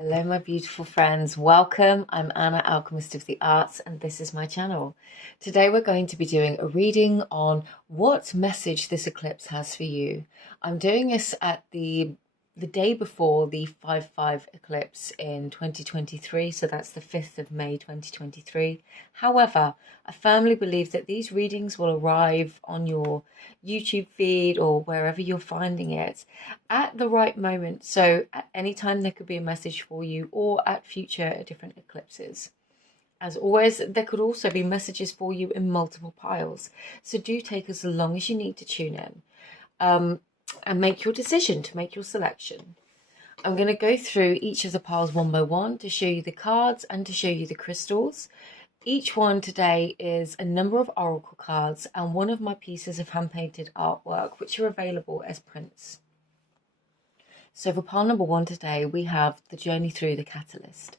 Hello, my beautiful friends. Welcome. I'm Anna, Alchemist of the Arts, and this is my channel. Today we're going to be doing a reading on what message this eclipse has for you. I'm doing this at the day before the 5/5 eclipse in 2023, so that's the 5th of May 2023. However, I firmly believe that these readings will arrive on your YouTube feed or wherever you're finding it at the right moment. So at any time there could be a message for you, or at future different eclipses. As always, there could also be messages for you in multiple piles. So do take as long as you need to tune in. And make your decision, to make your selection. I'm going to go through each of the piles one by one to show you the cards and to show you the crystals. Each one today is a number of oracle cards and one of my pieces of hand-painted artwork, which are available as prints. So for pile number one today, we have the journey through the catalyst.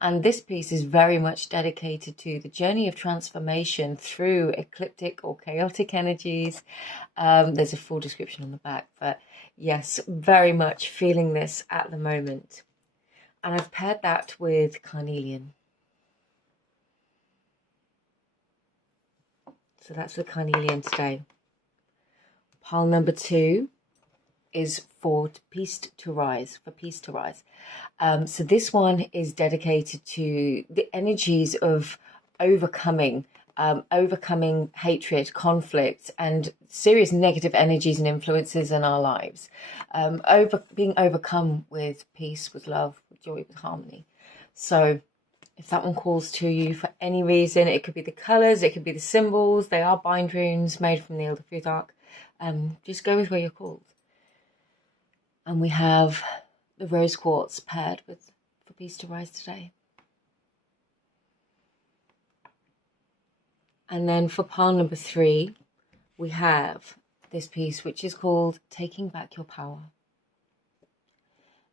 And this piece is very much dedicated to the journey of transformation through ecliptic or chaotic energies. There's a full description on the back, but yes, very much feeling this at the moment. And I've paired that with carnelian. So that's the carnelian today. Pile number two is for peace to rise, so this one is dedicated to the energies of overcoming hatred, conflict, and serious negative energies and influences in our lives. Being overcome with peace, with love, with joy, with harmony. So if that one calls to you for any reason, it could be the colours, it could be the symbols. They are bind runes made from the Elder Truth Arc. Just go with where you're called. And we have the rose quartz paired with for peace to rise today. And then for pile number three, we have this piece, which is called Taking Back Your Power.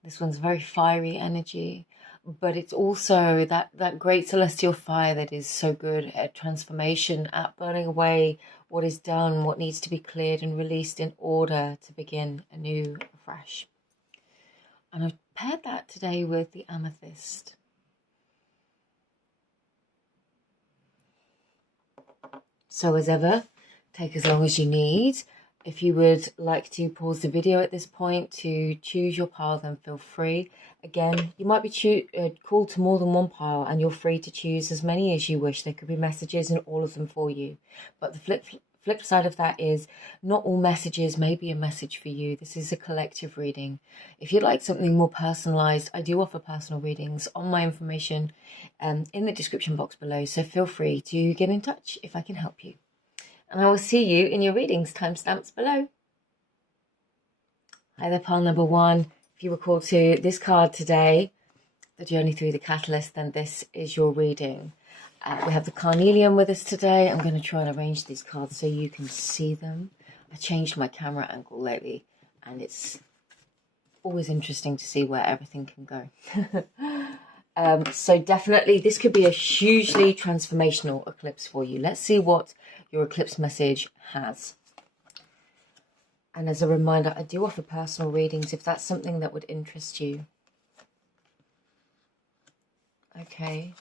This one's very fiery energy, but it's also that great celestial fire that is so good at transformation, at burning away what is done, what needs to be cleared and released in order to begin anew, afresh. And I've paired that today with the amethyst. So as ever, take as long as you need. If you would like to pause the video at this point to choose your pile, then feel free. Again, you might be called to more than one pile, and you're free to choose as many as you wish. There could be messages in all of them for you. But the flip side of that is not all messages may be a message for you. This is a collective reading. If you'd like something more personalized, I do offer personal readings on my information in the description box below. So feel free to get in touch if I can help you. And I will see you in your readings, timestamps below. Hi there, pile number one. If you were called to this card today, the journey through the catalyst, then this is your reading. We have the carnelian with us today. I'm going to try and arrange these cards so you can see them. I changed my camera angle lately, and it's always interesting to see where everything can go. So definitely this could be a hugely transformational eclipse for you. Let's see what your eclipse message has. And as a reminder, I do offer personal readings if that's something that would interest you. Okay.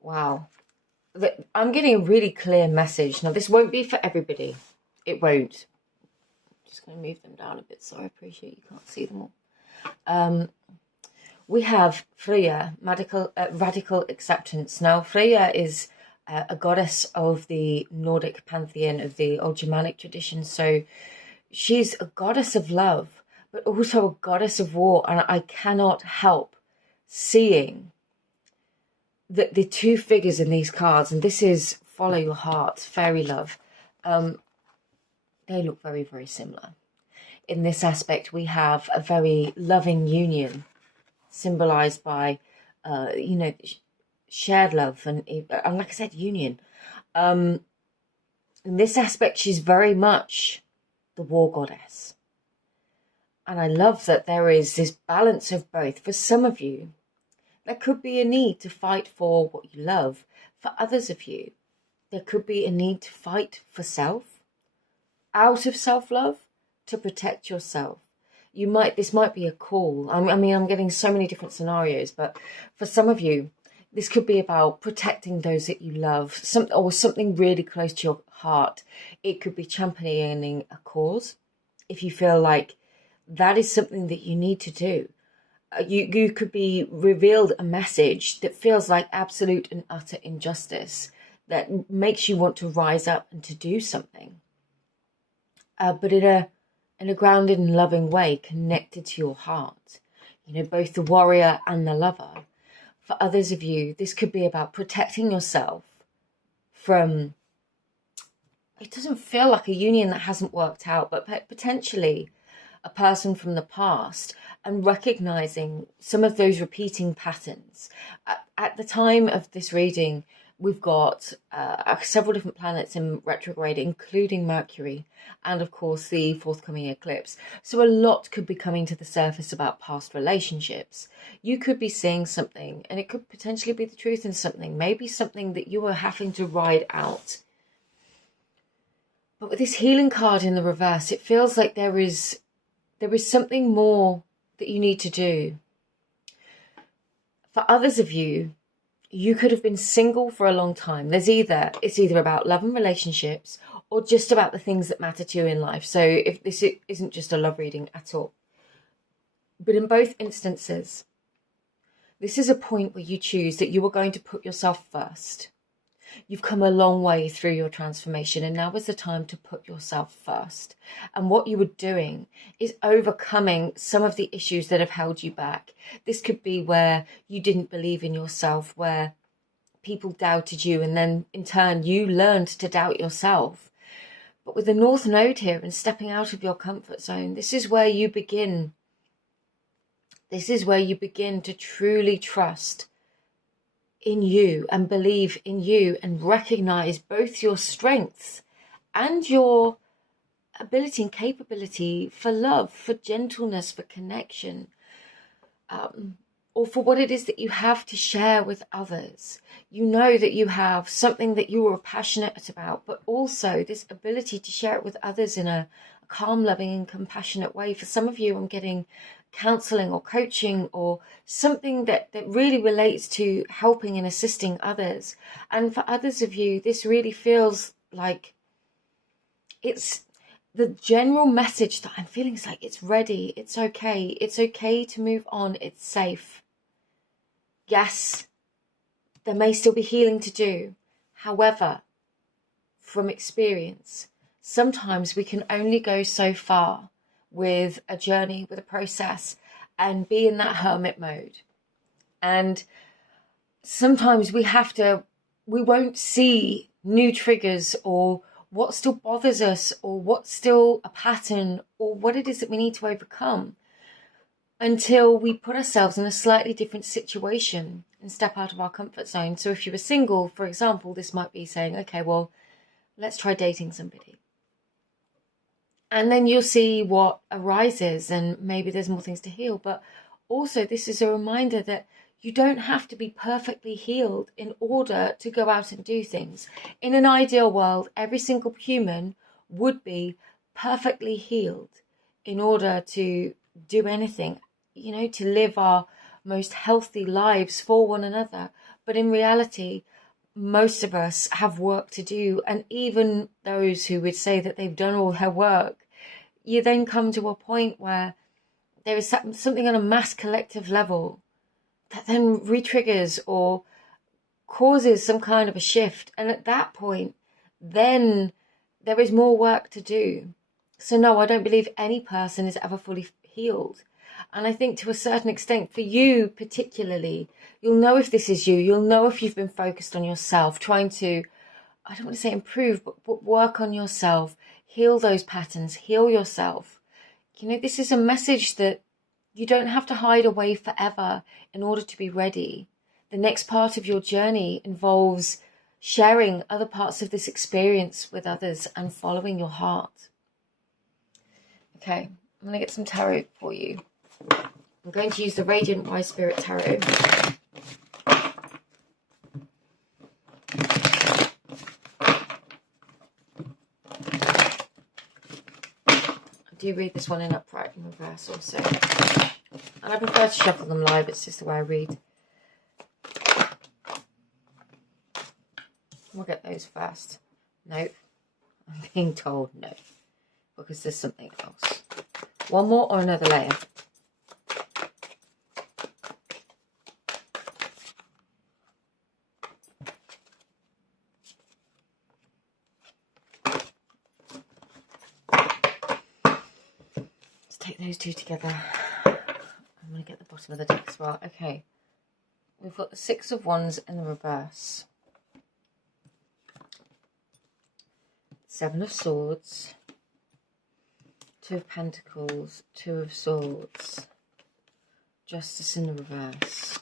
Wow. I'm getting a really clear message. Now, this won't be for everybody. It won't. I'm just going to move them down a bit so I appreciate you can't see them all. We have Freya, radical acceptance. Now, Freya is a goddess of the Nordic pantheon of the old Germanic tradition. So she's a goddess of love, but also a goddess of war. And I cannot help seeing the two figures in these cards, and this is follow your heart, fairy love. They look very, very similar. In this aspect, we have a very loving union, symbolized by, shared love and like I said, union. In this aspect, she's very much the war goddess. And I love that there is this balance of both. For some of you, there could be a need to fight for what you love. For others of you, there could be a need to fight for self, out of self-love, to protect yourself. This might be a call. I mean, I'm getting so many different scenarios, but for some of you, this could be about protecting those that you love, or something really close to your heart. It could be championing a cause. If you feel like that is something that you need to do, you could be revealed a message that feels like absolute and utter injustice, that makes you want to rise up and to do something, but in a grounded and loving way, connected to your heart. Both the warrior and the lover. For others of you, this could be about protecting yourself from, it doesn't feel like a union that hasn't worked out, but potentially a person from the past, and recognizing some of those repeating patterns. At the time of this reading, we've got several different planets in retrograde, including Mercury, and of course the forthcoming eclipse. So a lot could be coming to the surface about past relationships. You could be seeing something, and it could potentially be the truth in something, maybe something that you are having to ride out. But with this healing card in the reverse, it feels like there is something more that you need to do. For others of you, you could have been single for a long time. It's either about love and relationships, or just about the things that matter to you in life. So if this isn't just a love reading at all. But in both instances, this is a point where you choose that you are going to put yourself first. You've come a long way through your transformation, and now is the time to put yourself first. And what you were doing is overcoming some of the issues that have held you back. This could be where you didn't believe in yourself, where people doubted you, and then in turn you learned to doubt yourself. But with the North Node here and stepping out of your comfort zone, this is where you begin. This is where you begin to truly trust in you and believe in you, and recognize both your strengths and your ability and capability for love, for gentleness, for connection, or for what it is that you have to share with others. You know that you have something that you are passionate about, but also this ability to share it with others in a calm, loving and compassionate way. For some of you, I'm getting counseling or coaching, or something that really relates to helping and assisting others. And for others of you, this really feels like it's the general message that I'm feeling is like, it's ready, it's okay to move on, it's safe. Yes, there may still be healing to do. However, from experience, sometimes we can only go so far with a journey, with a process, and be in that hermit mode. And sometimes we won't see new triggers, or what still bothers us, or what's still a pattern, or what it is that we need to overcome, until we put ourselves in a slightly different situation and step out of our comfort zone. So if you were single, for example, this might be saying, okay, well, let's try dating somebody. And then you'll see what arises, and maybe there's more things to heal. But also, this is a reminder that you don't have to be perfectly healed in order to go out and do things. In an ideal world, every single human would be perfectly healed in order to do anything, to live our most healthy lives for one another. But in reality, most of us have work to do, and even those who would say that they've done all their work, you then come to a point where there is something on a mass collective level that then re-triggers or causes some kind of a shift, and at that point then there is more work to do. So no, I don't believe any person is ever fully healed. And I think to a certain extent, for you particularly, you'll know if this is you. You'll know if you've been focused on yourself, trying to, I don't want to say improve, but work on yourself, heal those patterns, heal yourself. This is a message that you don't have to hide away forever in order to be ready. The next part of your journey involves sharing other parts of this experience with others and following your heart. Okay, I'm going to get some tarot for you. I'm going to use the Radiant Wise Spirit Tarot. I do read this one in upright and reverse also. And I prefer to shuffle them live, it's just the way I read. We'll get those first. Nope. I'm being told no. Because there's something else. One more or another layer? Let's take those two together. I'm going to get the bottom of the deck as well. Okay. We've got the Six of Wands in the reverse. Seven of Swords. Two of Pentacles. Two of Swords. Justice in the reverse.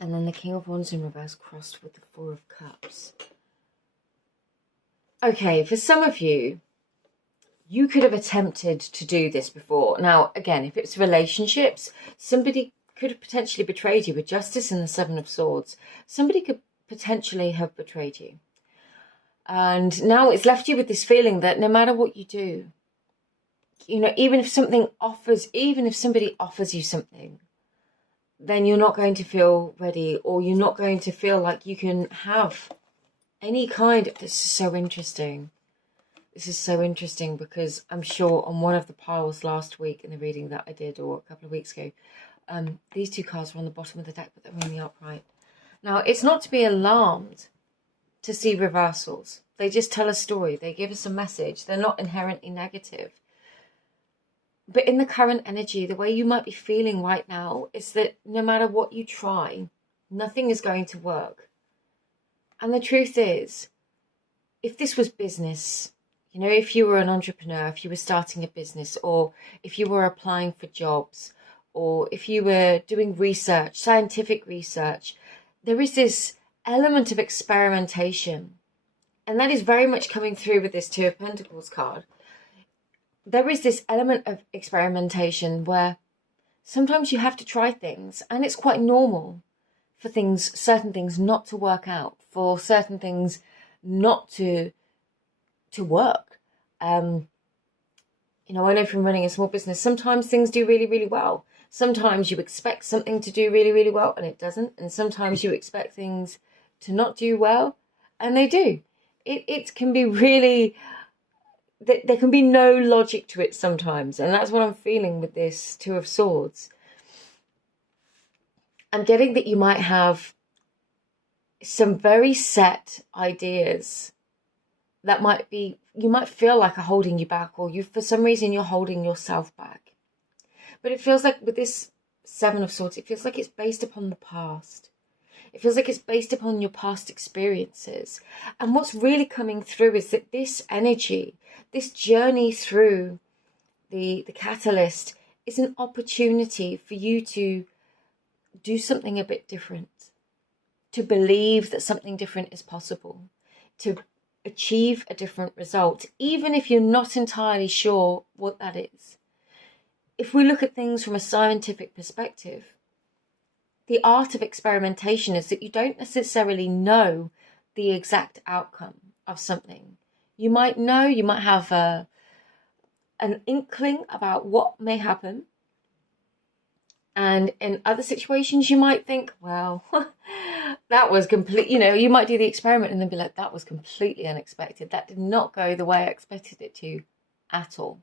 And then the King of Wands in reverse crossed with the Four of Cups. Okay, for some of you, you could have attempted to do this before. Now, again, if it's relationships, somebody could have potentially betrayed you with Justice and the Seven of Swords. Somebody could potentially have betrayed you. And now it's left you with this feeling that no matter what you do, you know, even if somebody offers you something, then you're not going to feel ready, or you're not going to feel like you can have any kind of... This is so interesting. This is so interesting because I'm sure on one of the piles last week in the reading that I did, or a couple of weeks ago, these two cards were on the bottom of the deck, but they're in the upright. Now, it's not to be alarmed to see reversals. They just tell a story. They give us a message. They're not inherently negative. But in the current energy, the way you might be feeling right now is that no matter what you try, nothing is going to work. And the truth is, if this was business, you know, if you were an entrepreneur, if you were starting a business, or if you were applying for jobs, or if you were doing research, scientific research, there is this element of experimentation. And that is very much coming through with this Two of Pentacles card. There is this element of experimentation where sometimes you have to try things, and it's quite normal for certain things not to work out, for certain things not to work. You know, I know from running a small business, sometimes things do really, really well. Sometimes you expect something to do really, really well and it doesn't. And sometimes you expect things to not do well and they do. It can be really... There can be no logic to it sometimes. And that's what I'm feeling with this Two of Swords. I'm getting that you might have some very set ideas that you might feel like are holding you back, or for some reason you're holding yourself back. But it feels like with this Seven of Swords, it feels like it's based upon the past. It feels like it's based upon your past experiences. And what's really coming through is that this energy, this journey through the catalyst, is an opportunity for you to do something a bit different, to believe that something different is possible, to achieve a different result, even if you're not entirely sure what that is. If we look at things from a scientific perspective, the art of experimentation is that you don't necessarily know the exact outcome of something. You might know, you might have an inkling about what may happen. And in other situations, you might think, well, that was complete, you know, you might do the experiment and then be like, that was completely unexpected. That did not go the way I expected it to at all.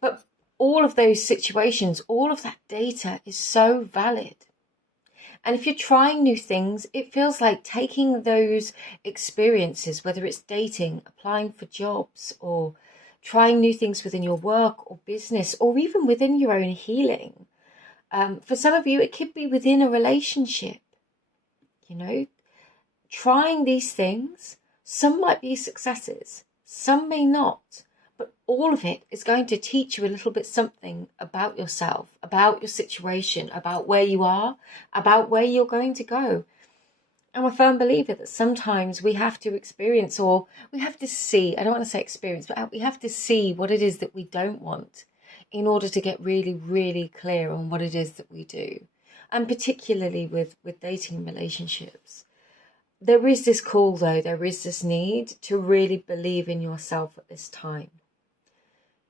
But all of those situations, all of that data is so valid. And if you're trying new things, it feels like taking those experiences, whether it's dating, applying for jobs, or trying new things within your work or business, or even within your own healing. For some of you, it could be within a relationship. You know, trying these things, some might be successes, some may not. But all of it is going to teach you a little bit something about yourself, about your situation, about where you are, about where you're going to go. I'm a firm believer that sometimes we have to experience, or we have to see, I don't want to say experience, but we have to see what it is that we don't want in order to get really, really clear on what it is that we do. And particularly with dating relationships. there is this call though, there is this need to really believe in yourself at this time.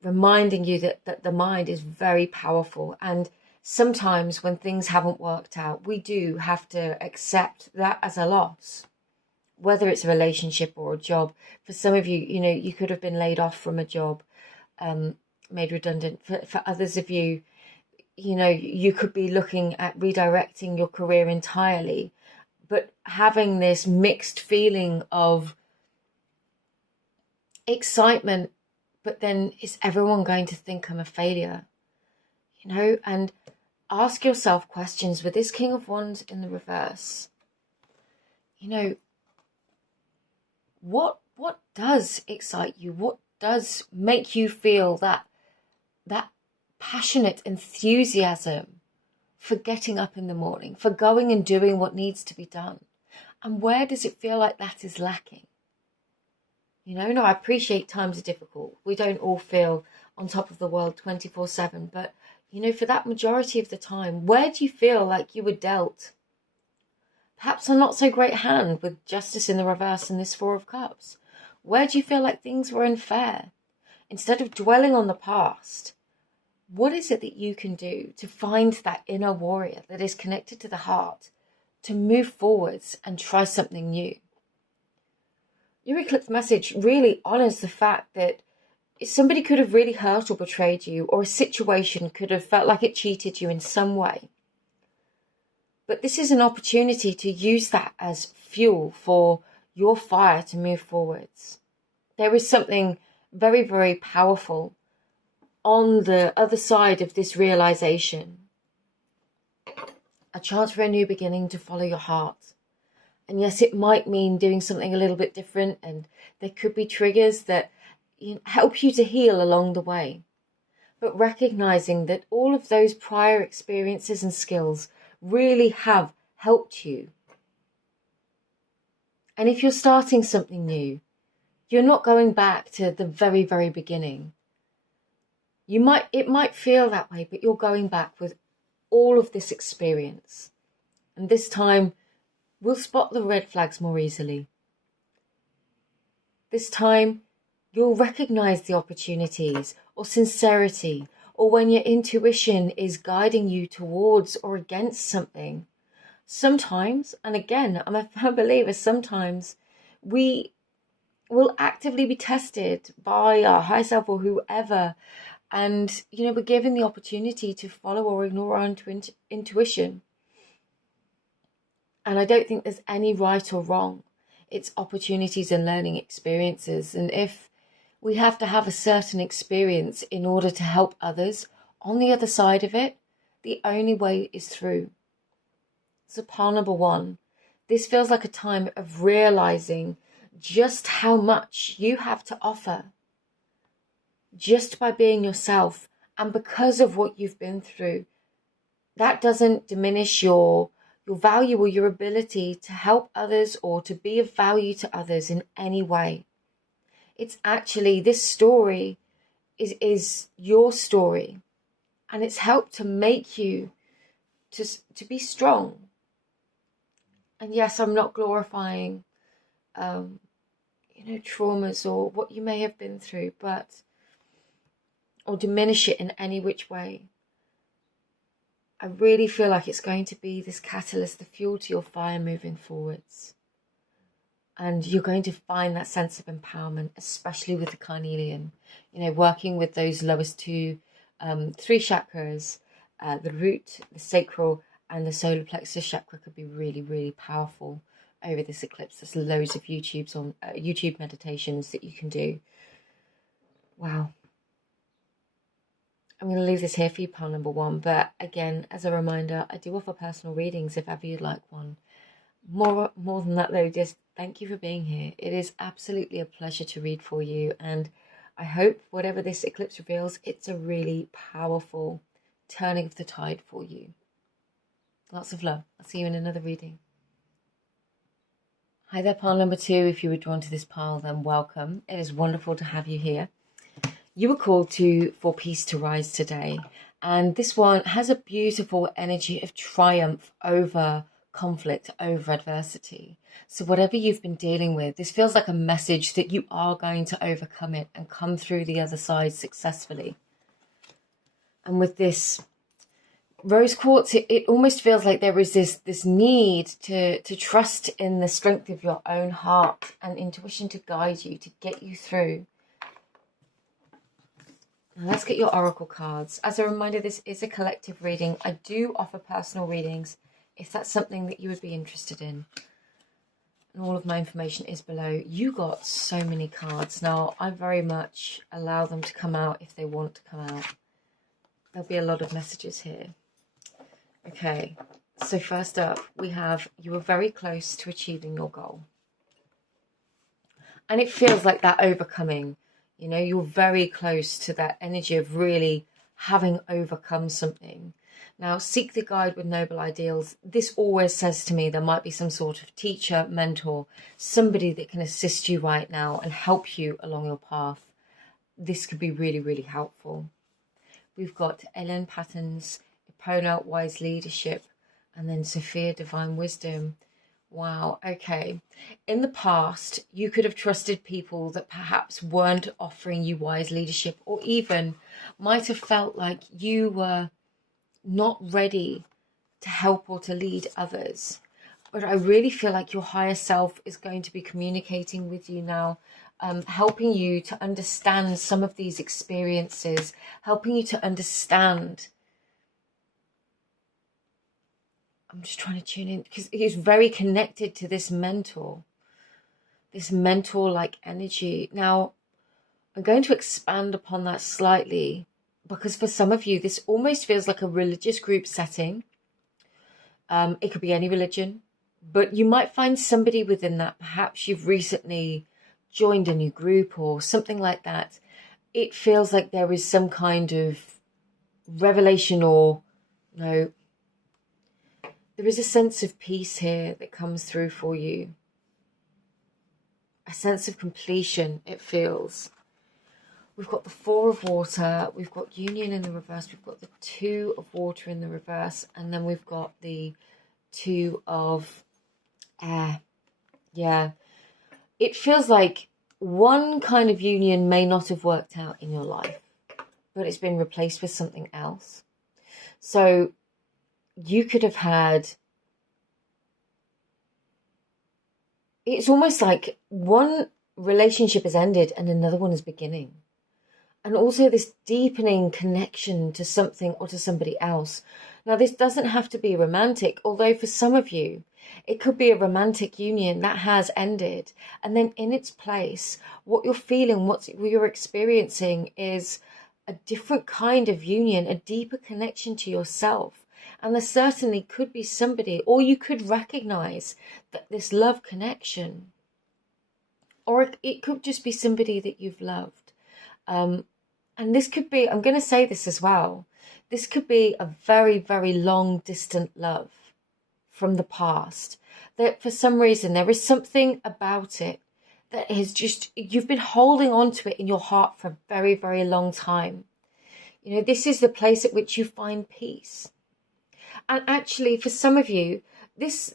Reminding you that the mind is very powerful, and sometimes when things haven't worked out, we do have to accept that as a loss. Whether it's a relationship or a job. For some of you, you could have been laid off from a job, made redundant. For others of you, you could be looking at redirecting your career entirely, but having this mixed feeling of excitement, but then is everyone going to think I'm a failure? And ask yourself questions with this King of Wands in the reverse. What does excite you? What does make you feel that passionate enthusiasm for getting up in the morning, for going and doing what needs to be done? And where does it feel like that is lacking? No, I appreciate times are difficult. We don't all feel on top of the world 24/7, but for that majority of the time, where do you feel like you were dealt perhaps a not so great hand with Justice in the reverse and this Four of Cups? Where do you feel like things were unfair? Instead of dwelling on the past, what is it that you can do to find that inner warrior that is connected to the heart to move forwards and try something new? Your Eclipse message really honors the fact that somebody could have really hurt or betrayed you, or a situation could have felt like it cheated you in some way. But this is an opportunity to use that as fuel for your fire to move forwards. There is something very, very powerful on the other side of this realization. A chance for a new beginning, to follow your heart. And yes, it might mean doing something a little bit different, and there could be triggers that help you to heal along the way. But recognizing that all of those prior experiences and skills really have helped you. And if you're starting something new, you're not going back to the very, very beginning. It might feel that way, but you're going back with all of this experience. And this time, we'll spot the red flags more easily. This time, you'll recognize the opportunities or sincerity, or when your intuition is guiding you towards or against something. Sometimes, and again, I'm a firm believer, sometimes we will actively be tested by our high self or whoever, and we're given the opportunity to follow or ignore our intuition. And I don't think there's any right or wrong. It's opportunities and learning experiences. And if we have to have a certain experience in order to help others on the other side of it, the only way is through. So pile number 1, this feels like a time of realizing just how much you have to offer just by being yourself, and because of what you've been through. That doesn't diminish your value or your ability to help others or to be of value to others in any way. It's actually, this story is your story, and it's helped to make you to be strong. And yes, I'm not glorifying traumas or what you may have been through, or diminish it in any which way. I really feel like it's going to be this catalyst, the fuel to your fire moving forwards. And you're going to find that sense of empowerment, especially with the carnelian. Working with those lowest 3 chakras, the root, the sacral, and the solar plexus chakra could be really, really powerful over this eclipse. There's loads of YouTube meditations that you can do. Wow. I'm going to leave this here for you, pile number 1. But again, as a reminder, I do offer personal readings if ever you'd like one. More than that, though, just thank you for being here. It is absolutely a pleasure to read for you. And I hope whatever this eclipse reveals, it's a really powerful turning of the tide for you. Lots of love. I'll see you in another reading. Hi there, pile number 2. If you were drawn to this pile, then welcome. It is wonderful to have you here. You were called for peace to rise today, and this one has a beautiful energy of triumph over conflict, over adversity. So whatever you've been dealing with, this feels like a message that you are going to overcome it and come through the other side successfully. And with this rose quartz, it almost feels like there is this need to trust in the strength of your own heart and intuition to guide you, to get you through. Now let's get your oracle cards. As a reminder, this is a collective reading. I do offer personal readings if that's something that you would be interested in. And all of my information is below. You got so many cards. Now, I very much allow them to come out if they want to come out. There'll be a lot of messages here. Okay, so first up, we have you were very close to achieving your goal. And it feels like that overcoming. You know, you're very close to that energy of really having overcome something. Now, seek the guide with noble ideals. This always says to me there might be some sort of teacher, mentor, somebody that can assist you right now and help you along your path. This could be really, really helpful. We've got Ellen Patterns, Epona, Wise Leadership, and then Sophia, Divine Wisdom. Wow, okay. In the past, you could have trusted people that perhaps weren't offering you wise leadership, or even might have felt like you were not ready to help or to lead others. But I really feel like your higher self is going to be communicating with you now, helping you to understand some of these experiences, helping you to understand. I'm just trying to tune in because he's very connected to this mentor-like energy. Now, I'm going to expand upon that slightly because for some of you, this almost feels like a religious group setting. It could be any religion, but you might find somebody within that. Perhaps you've recently joined a new group or something like that. It feels like there is some kind of revelation or there is a sense of peace here that comes through for you. A sense of completion, it feels. We've got the Four of Water, we've got Union in the reverse, we've got the Two of Water in the reverse, and then we've got the Two of Air. Yeah. It feels like one kind of union may not have worked out in your life, but it's been replaced with something else. So you could have had, it's almost like one relationship has ended and another one is beginning. And also this deepening connection to something or to somebody else. Now, this doesn't have to be romantic, although for some of you, it could be a romantic union that has ended. And then in its place, what you're feeling, what you're experiencing is a different kind of union, a deeper connection to yourself. And there certainly could be somebody, or you could recognize that this love connection, or it could just be somebody that you've loved. And this could be, I'm going to say this as well, this could be a very, very long distant love from the past, that for some reason there is something about it that is just, you've been holding on to it in your heart for a very, very long time. You know, this is the place at which you find peace. And actually, for some of you, this,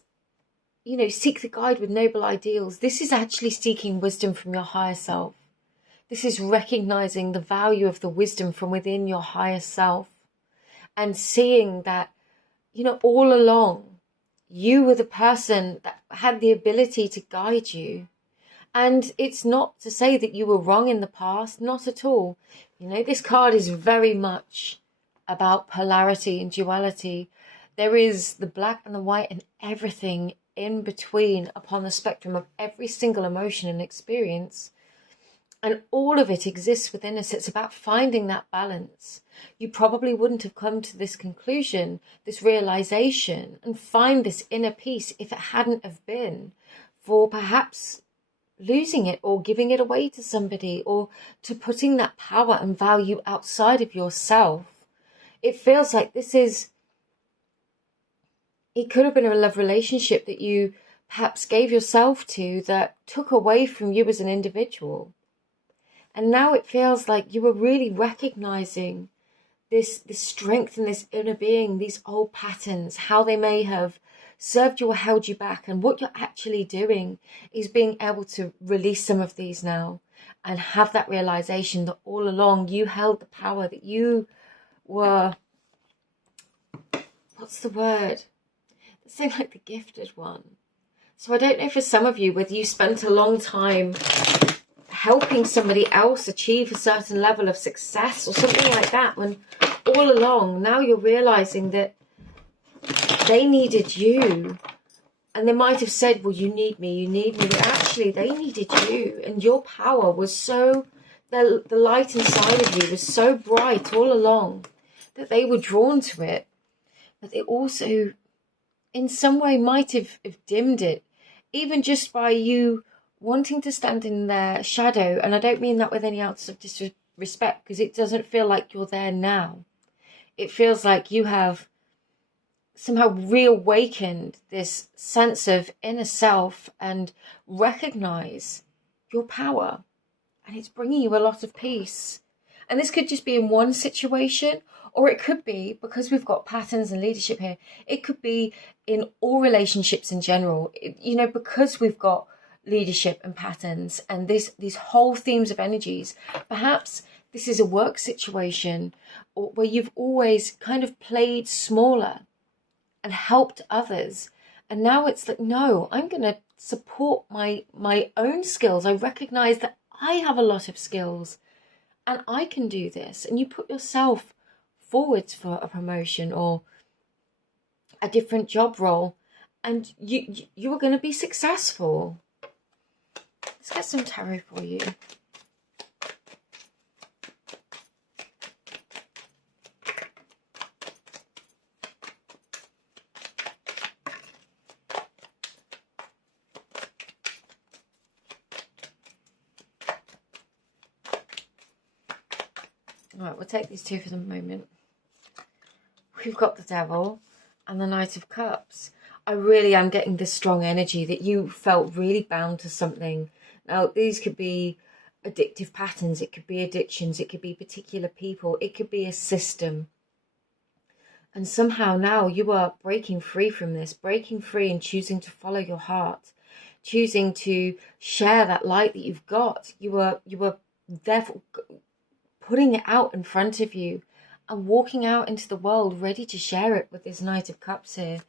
seek the guide with noble ideals. This is actually seeking wisdom from your higher self. This is recognizing the value of the wisdom from within your higher self and seeing that, all along, you were the person that had the ability to guide you. And it's not to say that you were wrong in the past, not at all. This card is very much about polarity and duality. There is the black and the white and everything in between upon the spectrum of every single emotion and experience. And all of it exists within us. It's about finding that balance. You probably wouldn't have come to this conclusion, this realization, and find this inner peace if it hadn't have been for perhaps losing it or giving it away to somebody or to putting that power and value outside of yourself. It feels like it could have been a love relationship that you perhaps gave yourself to that took away from you as an individual. And now it feels like you were really recognizing this strength and this inner being, these old patterns, how they may have served you or held you back. And what you're actually doing is being able to release some of these now and have that realization that all along you held the power, that you were, what's the word? It's saying like the gifted one. So I don't know for some of you whether you spent a long time helping somebody else achieve a certain level of success or something like that, when all along now you're realizing that they needed you. And they might have said, well, you need me, but actually they needed you, and your power was so, the light inside of you was so bright all along that they were drawn to it. But they also in some way might have dimmed it, even just by you wanting to stand in their shadow. And I don't mean that with any ounce of disrespect, because it doesn't feel like you're there now. It feels like you have somehow reawakened this sense of inner self and recognize your power. And it's bringing you a lot of peace. And this could just be in one situation, or it could be, because we've got patterns and leadership here, it could be in all relationships in general. You know, because we've got leadership and patterns and these whole themes of energies, perhaps this is a work situation or where you've always kind of played smaller and helped others. And now it's like, no, I'm going to support my own skills. I recognize that I have a lot of skills and I can do this. And you put yourself forwards for a promotion or a different job role, and you are going to be successful. Let's get some tarot for you. All right, we'll take these two for the moment. We've got the Devil and the Knight of Cups. I really am getting this strong energy that you felt really bound to something. Now, these could be addictive patterns. It could be addictions. It could be particular people. It could be a system. And somehow now you are breaking free from this, breaking free and choosing to follow your heart, choosing to share that light that you've got. You were therefore putting it out in front of you and walking out into the world ready to share it with this Knight of Cups here.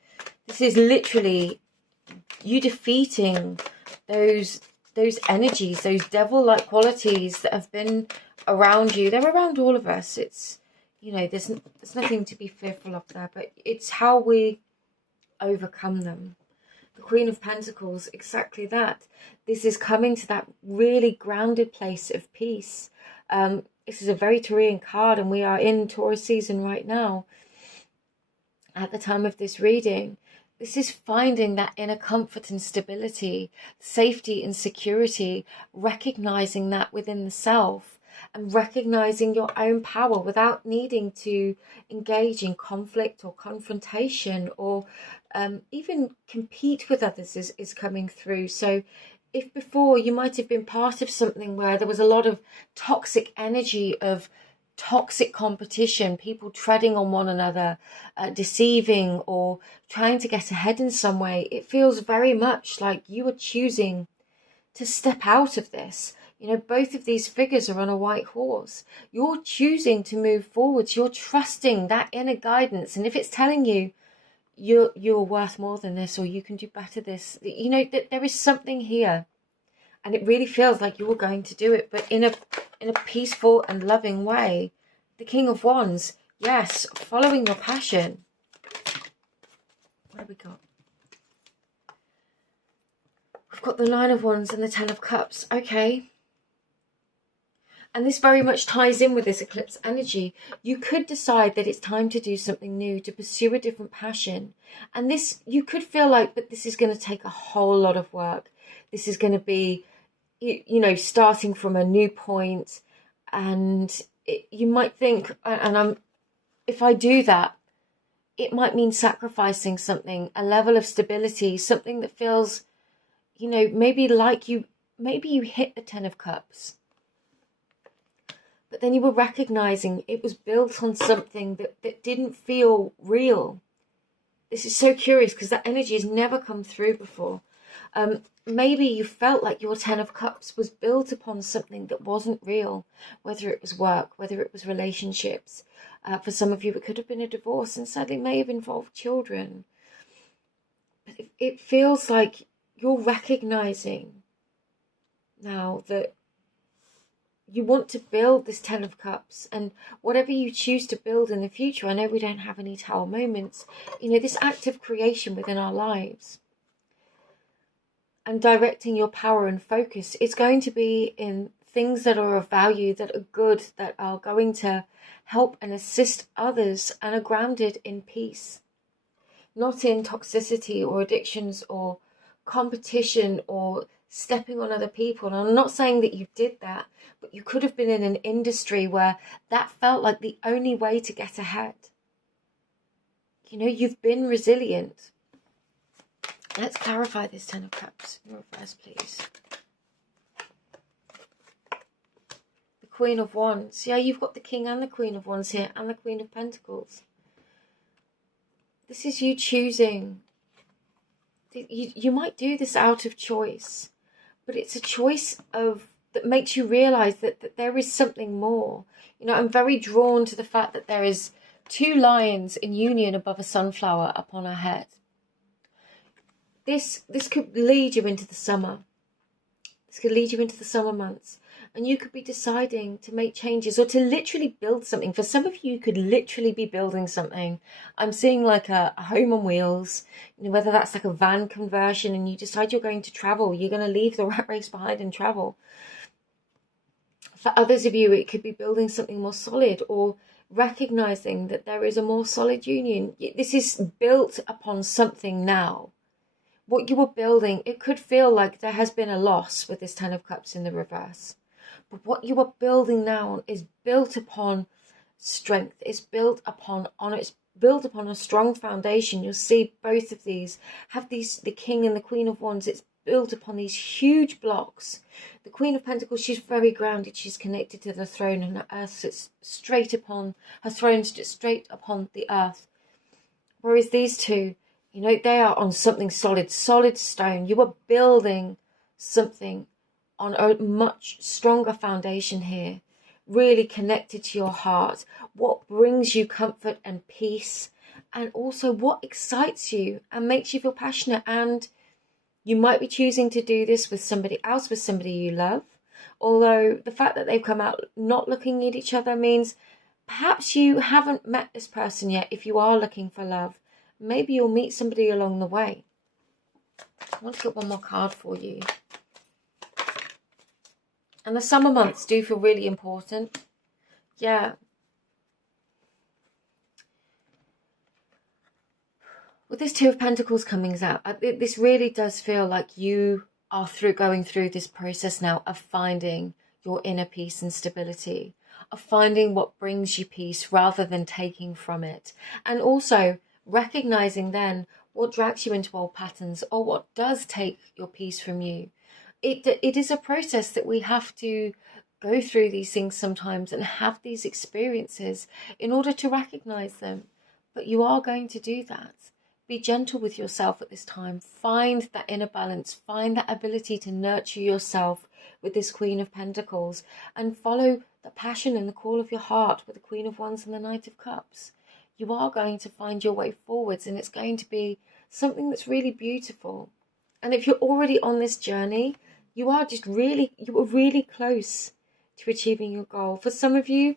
This is literally you defeating those energies, those devil-like qualities that have been around you. They're around all of us. It's, you know, there's nothing to be fearful of there, but it's how we overcome them. The Queen of Pentacles, exactly that. This is coming to that really grounded place of peace. This is a very Taurian card, and we are in Taurus season right now. At the time of this reading, this is finding that inner comfort and stability, safety and security, recognizing that within the self and recognizing your own power without needing to engage in conflict or confrontation or even compete with others is coming through. So if before you might have been part of something where there was a lot of toxic energy of toxic competition, people treading on one another, deceiving or trying to get ahead in some way, it feels very much like you are choosing to step out of this. You know, both of these figures are on a white horse. You're choosing to move forwards. You're trusting that inner guidance. And if it's telling you you're worth more than this, or you can do better this, you know, that there is something here. And it really feels like you're going to do it, but in a peaceful and loving way. The King of Wands, yes, following your passion. What have we got? We've got the Nine of Wands and the Ten of Cups. Okay. And this very much ties in with this eclipse energy. You could decide that it's time to do something new, to pursue a different passion. And this, you could feel like, but this is going to take a whole lot of work. This is going to be, you know, starting from a new point. And you might think, if I do that, it might mean sacrificing something, a level of stability, something that feels, you know, maybe you hit the Ten of Cups. But then you were recognizing it was built on something that didn't feel real. This is so curious because that energy has never come through before. Maybe you felt like your Ten of Cups was built upon something that wasn't real, whether it was work, whether it was relationships. For some of you, it could have been a divorce, and sadly may have involved children. But it feels like you're recognizing now that you want to build this Ten of Cups, and whatever you choose to build in the future, I know we don't have any Tower moments, this act of creation within our lives and directing your power and focus, it's going to be in things that are of value, that are good, that are going to help and assist others and are grounded in peace, not in toxicity or addictions or competition or stepping on other people. And I'm not saying that you did that, but you could have been in an industry where that felt like the only way to get ahead. You've been resilient. Let's clarify this Ten of Cups in reverse, please. The Queen of Wands. Yeah, you've got the King and the Queen of Wands here, and the Queen of Pentacles. This is you choosing. You might do this out of choice, but it's a choice that makes you realize that there is something more. I'm very drawn to the fact that there is two lions in union above a sunflower upon her head. This could lead you into the summer. This could lead you into the summer months. And you could be deciding to make changes or to literally build something. For some of you, you could literally be building something. I'm seeing like a home on wheels, whether that's like a van conversion and you decide you're going to travel. You're going to leave the rat race behind and travel. For others of you, it could be building something more solid or recognizing that there is a more solid union. This is built upon something now. What you are building, it could feel like there has been a loss with this Ten of Cups in the reverse. But what you are building now is built upon strength. It's built upon honor. It's built upon a strong foundation. You'll see both of these have the King and the Queen of Wands. It's built upon these huge blocks. The Queen of Pentacles, she's very grounded. She's connected to the throne, and her earth sits straight upon her throne, sits straight upon the earth. Whereas these two, they are on something solid stone. You are building something on a much stronger foundation here, really connected to your heart. What brings you comfort and peace, and also what excites you and makes you feel passionate. And you might be choosing to do this with somebody else, with somebody you love. Although the fact that they've come out not looking at each other means perhaps you haven't met this person yet. If you are looking for love, maybe you'll meet somebody along the way. I want to get one more card for you. And the summer months do feel really important. Yeah. With this Two of Pentacles coming out, this really does feel like you are going through this process now of finding your inner peace and stability, of finding what brings you peace rather than taking from it. And also recognizing then what drags you into old patterns or what does take your peace from you. It is a process that we have to go through these things sometimes and have these experiences in order to recognize them. But you are going to do that. Be gentle with yourself at this time. Find that inner balance. Find that ability to nurture yourself with this Queen of Pentacles, and follow the passion and the call of your heart with the Queen of Wands and the Knight of Cups. You are going to find your way forwards, and it's going to be something that's really beautiful. And if you're already on this journey, you are really close to achieving your goal. For some of you,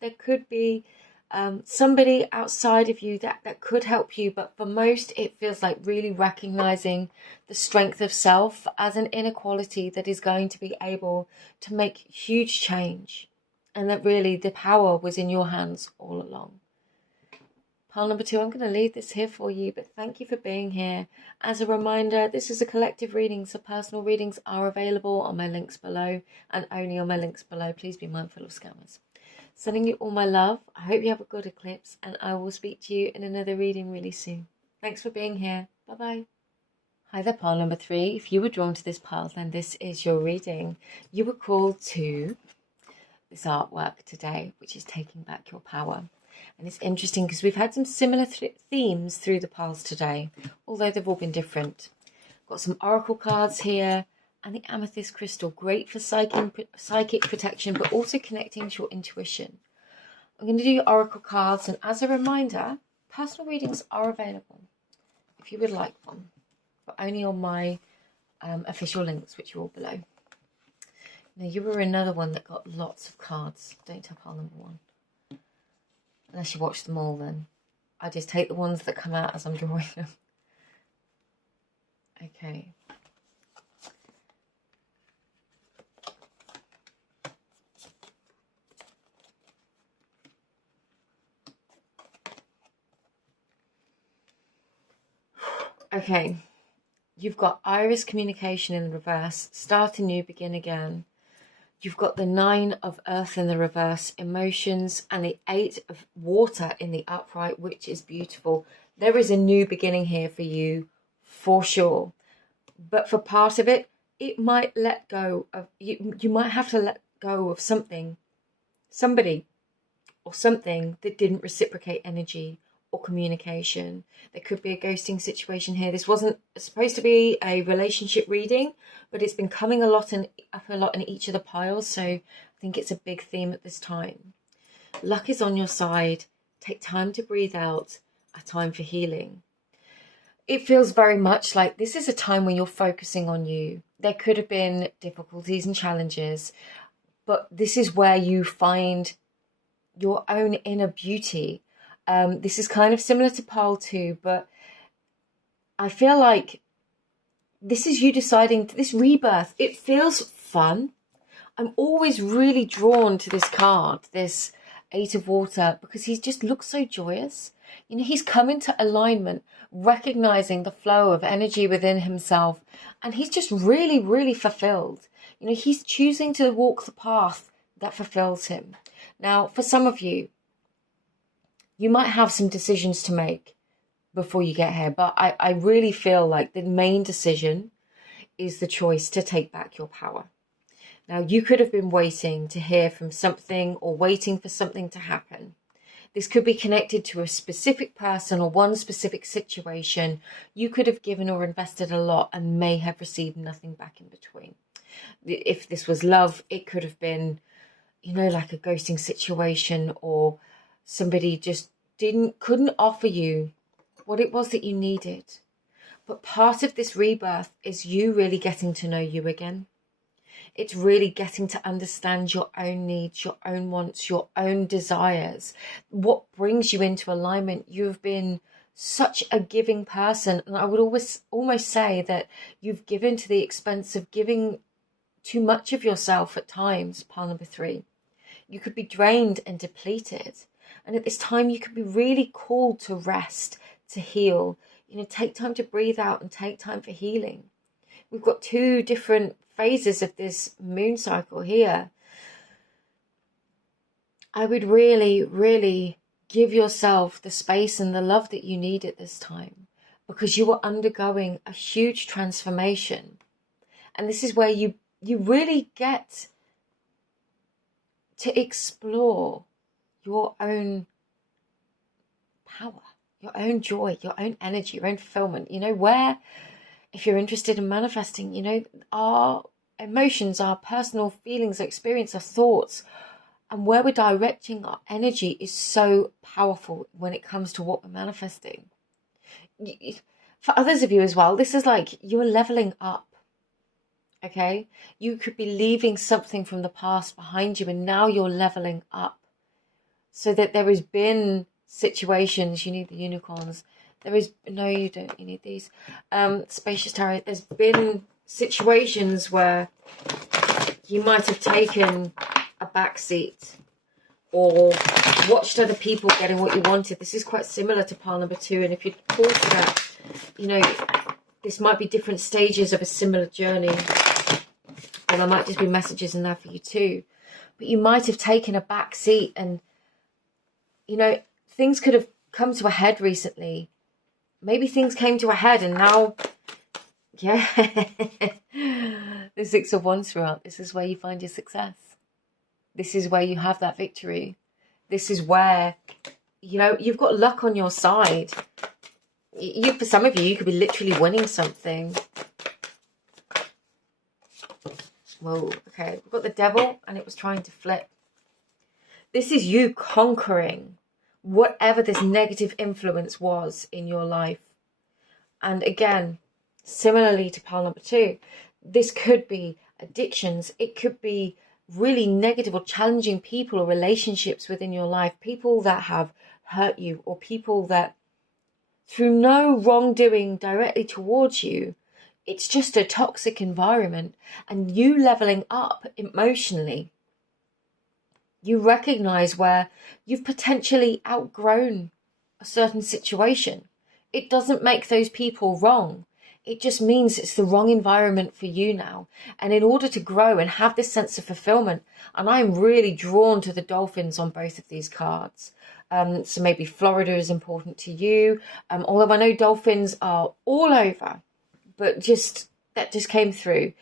there could be somebody outside of you that could help you, but for most it feels like really recognizing the strength of self as an inner quality that is going to be able to make huge change, and that really the power was in your hands all along. Pile number 2, I'm going to leave this here for you, but thank you for being here. As a reminder, this is a collective reading, so personal readings are available on my links below, and only on my links below. Please be mindful of scammers. Sending you all my love. I hope you have a good eclipse, and I will speak to you in another reading really soon. Thanks for being here. Bye-bye. Hi there, pile number 3. If you were drawn to this pile, then this is your reading. You were called to this artwork today, which is taking back your power. And it's interesting because we've had some similar themes through the piles today, although they've all been different. Got some oracle cards here, and the amethyst crystal, great for psychic protection, but also connecting to your intuition. I'm going to do oracle cards, and as a reminder, personal readings are available if you would like one, but only on my official links, which are all below. Now, you were another one that got lots of cards. Don't tell pile number 1. Unless you watch them all, then. I just take the ones that come out as I'm drawing them. Okay. Okay. You've got iris communication in the reverse, start anew, begin again. You've got the 9 of earth in the reverse, emotions, and the 8 of water in the upright, which is beautiful. There is a new beginning here for you, for sure. But for part of it, it might let go of, you might have to let go of something, somebody, or something that didn't reciprocate energy or communication. There could be a ghosting situation here. This wasn't supposed to be a relationship reading, but it's been coming up a lot in each of the piles, so I think it's a big theme at this time. Luck is on your side. Take time to breathe out, a time for healing. It feels very much like this is a time when you're focusing on you. There could have been difficulties and challenges, but this is where you find your own inner beauty. This is kind of similar to pile 2, but I feel like this is you deciding, this rebirth, it feels fun. I'm always really drawn to this card, this 8 of water, because he just looks so joyous. You know, he's come into alignment, recognizing the flow of energy within himself, and he's just really, really fulfilled. You know, he's choosing to walk the path that fulfills him. Now, for some of you, you might have some decisions to make before you get here, but I really feel like the main decision is the choice to take back your power. Now, you could have been waiting to hear from something or waiting for something to happen. This could be connected to a specific person or one specific situation. You could have given or invested a lot and may have received nothing back in between. If this was love, it could have been, you know, like a ghosting situation, or somebody just couldn't offer you what it was that you needed. But part of this rebirth is you really getting to know you again. It's really getting to understand your own needs, your own wants, your own desires. What brings you into alignment? You've been such a giving person. And I would almost say that you've given to the expense of giving too much of yourself at times, pile number 3. You could be drained and depleted. And at this time, you could be really called to rest, to heal. You know, take time to breathe out and take time for healing. We've got 2 different phases of this moon cycle here. I would really, really give yourself the space and the love that you need at this time, because you are undergoing a huge transformation. And this is where you really get to explore your own power, your own joy, your own energy, your own fulfillment. You know, where, if you're interested in manifesting, you know, our emotions, our personal feelings, our experience, our thoughts, and where we're directing our energy is so powerful when it comes to what we're manifesting. For others of you as well, this is like you're leveling up. Okay, you could be leaving something from the past behind you, and now you're leveling up. So that there has been situations, you need the unicorns. No, you don't, you need these. Spacious tarot. There's been situations where you might have taken a back seat or watched other people getting what you wanted. This is quite similar to pile number 2. And if you pause for that, you know, this might be different stages of a similar journey. And there might just be messages in there for you too. But you might have taken a back seat, and, you know, things could have come to a head recently. Maybe things came to a head and now, yeah, the 6 of Wands throughout. This is where you find your success. This is where you have that victory. This is where You know, you've got luck on your side. For some of you, you could be literally winning something. Whoa, okay. We've got the devil and it was trying to flip. This is you conquering whatever this negative influence was in your life. And again, similarly to pile number 2, this could be addictions. It could be really negative or challenging people or relationships within your life. People that have hurt you, or people that through no wrongdoing directly towards you, it's just a toxic environment. And you leveling up emotionally, you recognize where you've potentially outgrown a certain situation. It doesn't make those people wrong. It just means it's the wrong environment for you now. And in order to grow and have this sense of fulfillment, and I'm really drawn to the dolphins on both of these cards. So maybe Florida is important to you. Although I know dolphins are all over, but that just came through,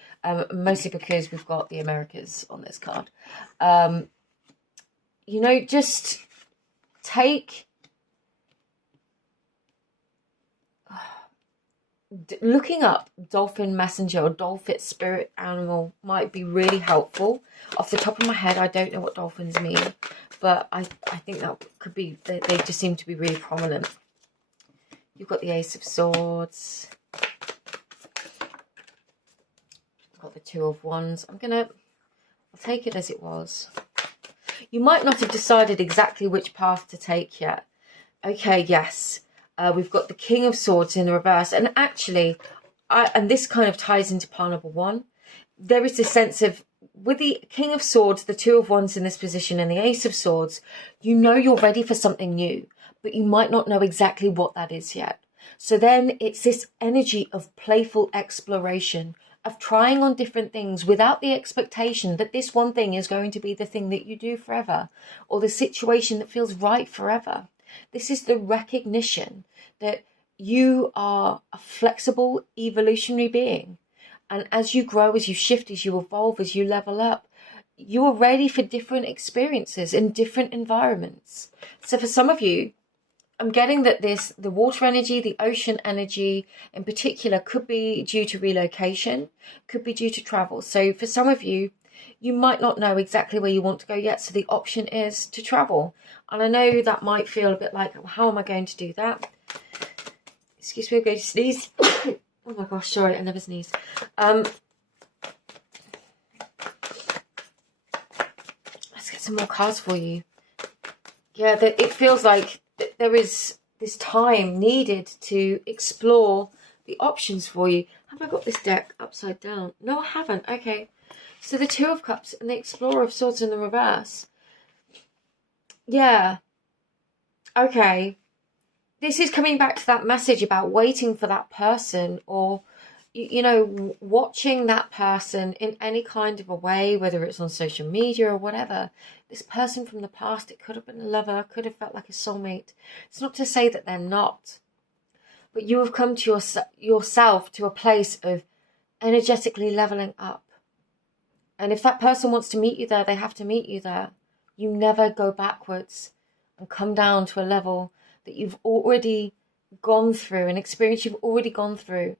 mostly because we've got the Americas on this card. You know, just take... Looking up dolphin messenger or dolphin spirit animal might be really helpful. Off the top of my head, I don't know what dolphins mean, but I think that could be, they just seem to be really prominent. You've got the Ace of Swords. You've got the Two of Wands. I'll take it as it was. You might not have decided exactly which path to take yet. Okay, yes. We've got the King of Swords in the reverse. And actually, and this kind of ties into pile number 1. There is this sense of, with the King of Swords, the Two of Wands in this position, and the Ace of Swords, you know you're ready for something new, but you might not know exactly what that is yet. So then it's this energy of playful exploration, of trying on different things without the expectation that this one thing is going to be the thing that you do forever, or the situation that feels right forever. This is the recognition that you are a flexible, evolutionary being. And as you grow, as you shift, as you evolve, as you level up, you are ready for different experiences in different environments. So for some of you, I'm getting that the water energy, the ocean energy in particular, could be due to relocation, could be due to travel. So for some of you, you might not know exactly where you want to go yet, so the option is to travel. And I know that might feel a bit like, how am I going to do that? Excuse me, I'm going to sneeze. Oh my gosh, sorry, I never sneeze. Let's get some more cards for you. Yeah, it feels like there is this time needed to explore the options for you. Have I got this deck upside down? No, I haven't. Okay. So the Two of Cups and the Explorer of Swords in the reverse. Yeah. Okay. This is coming back to that message about waiting for that person, or, you know, watching that person in any kind of a way, whether it's on social media or whatever. This person from the past, it could have been a lover, could have felt like a soulmate. It's not to say that they're not. But you have come to yourself to a place of energetically leveling up. And if that person wants to meet you there, they have to meet you there. You never go backwards and come down to a level that you've already gone through, an experience you've already gone through,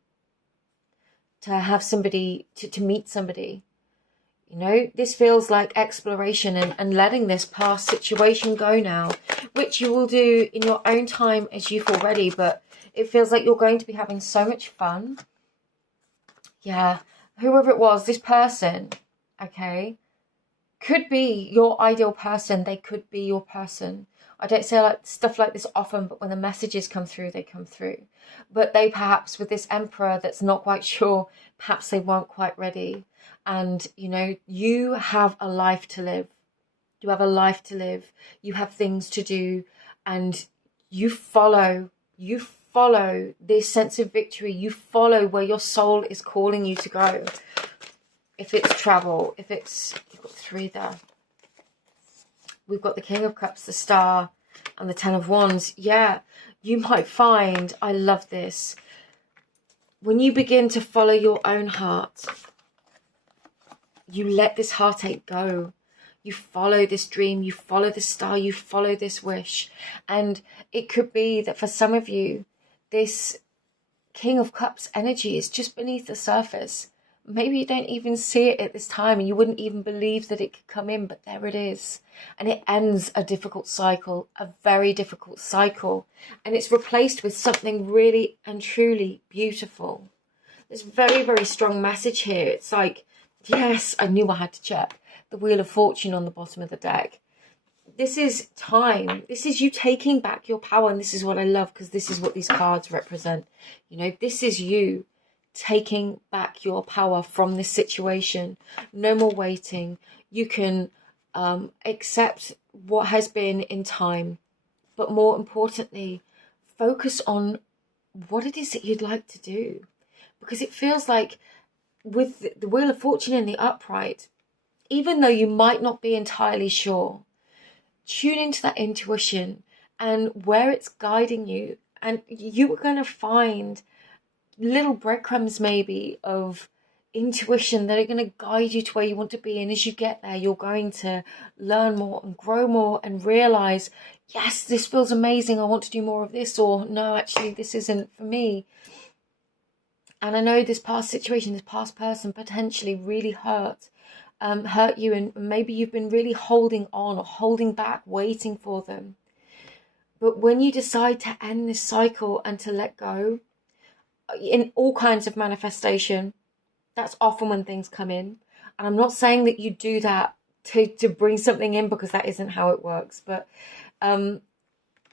to have somebody, to meet somebody. You know, this feels like exploration and letting this past situation go now, which you will do in your own time as you feel ready, but it feels like you're going to be having so much fun. Yeah, whoever it was, this person, okay, could be your ideal person. They could be your person. I don't say like stuff like this often, but when the messages come through, they come through. But they perhaps, with this Emperor that's not quite sure, perhaps they weren't quite ready. And, you know, you have a life to live. You have a life to live. You have things to do. And you follow this sense of victory. You follow where your soul is calling you to go. If it's travel, if it's, you've got 3 there. We've got the King of Cups, the Star, and the Ten of Wands. Yeah, you might find, I love this, when you begin to follow your own heart, you let this heartache go. You follow this dream, you follow this star, you follow this wish. And it could be that for some of you, this King of Cups energy is just beneath the surface. Maybe you don't even see it at this time and you wouldn't even believe that it could come in, but there it is. And it ends a difficult cycle, a very difficult cycle. And it's replaced with something really and truly beautiful. There's very, very strong message here. It's like, yes, I knew I had to check the Wheel of Fortune on the bottom of the deck. This is time. This is you taking back your power. And this is what I love, because this is what these cards represent. You know, this is you taking back your power from this situation. No more waiting. You can accept what has been in time, but more importantly, focus on what it is that you'd like to do. Because it feels like with the Wheel of Fortune in the upright, even though you might not be entirely sure, tune into that intuition and where it's guiding you, and you are going to find little breadcrumbs maybe of intuition that are going to guide you to where you want to be. And as you get there, you're going to learn more and grow more and realize, yes, this feels amazing, I want to do more of this, or no, actually this isn't for me. And I know this past situation, this past person potentially really hurt you, and maybe you've been really holding on or holding back, waiting for them. But when you decide to end this cycle and to let go, in all kinds of manifestation, that's often when things come in. And I'm not saying that you do that to bring something in, because that isn't how it works. But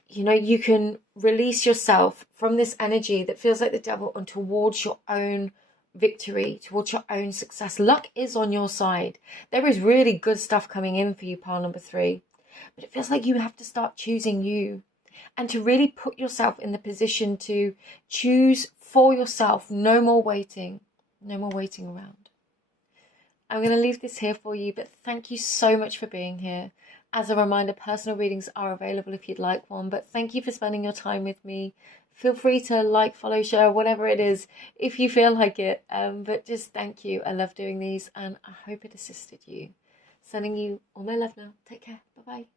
you know, you can release yourself from this energy that feels like the devil and towards your own victory, towards your own success. Luck is on your side. There is really good stuff coming in for you, pile number 3. But it feels like you have to start choosing you, and to really put yourself in the position to choose for yourself. No more waiting. No more waiting around. I'm going to leave this here for you, but thank you so much for being here. As a reminder, personal readings are available if you'd like one, but thank you for spending your time with me. Feel free to like, follow, share, whatever it is, if you feel like it. But just thank you. I love doing these, and I hope it assisted you. Sending you all my love now. Take care. Bye-bye.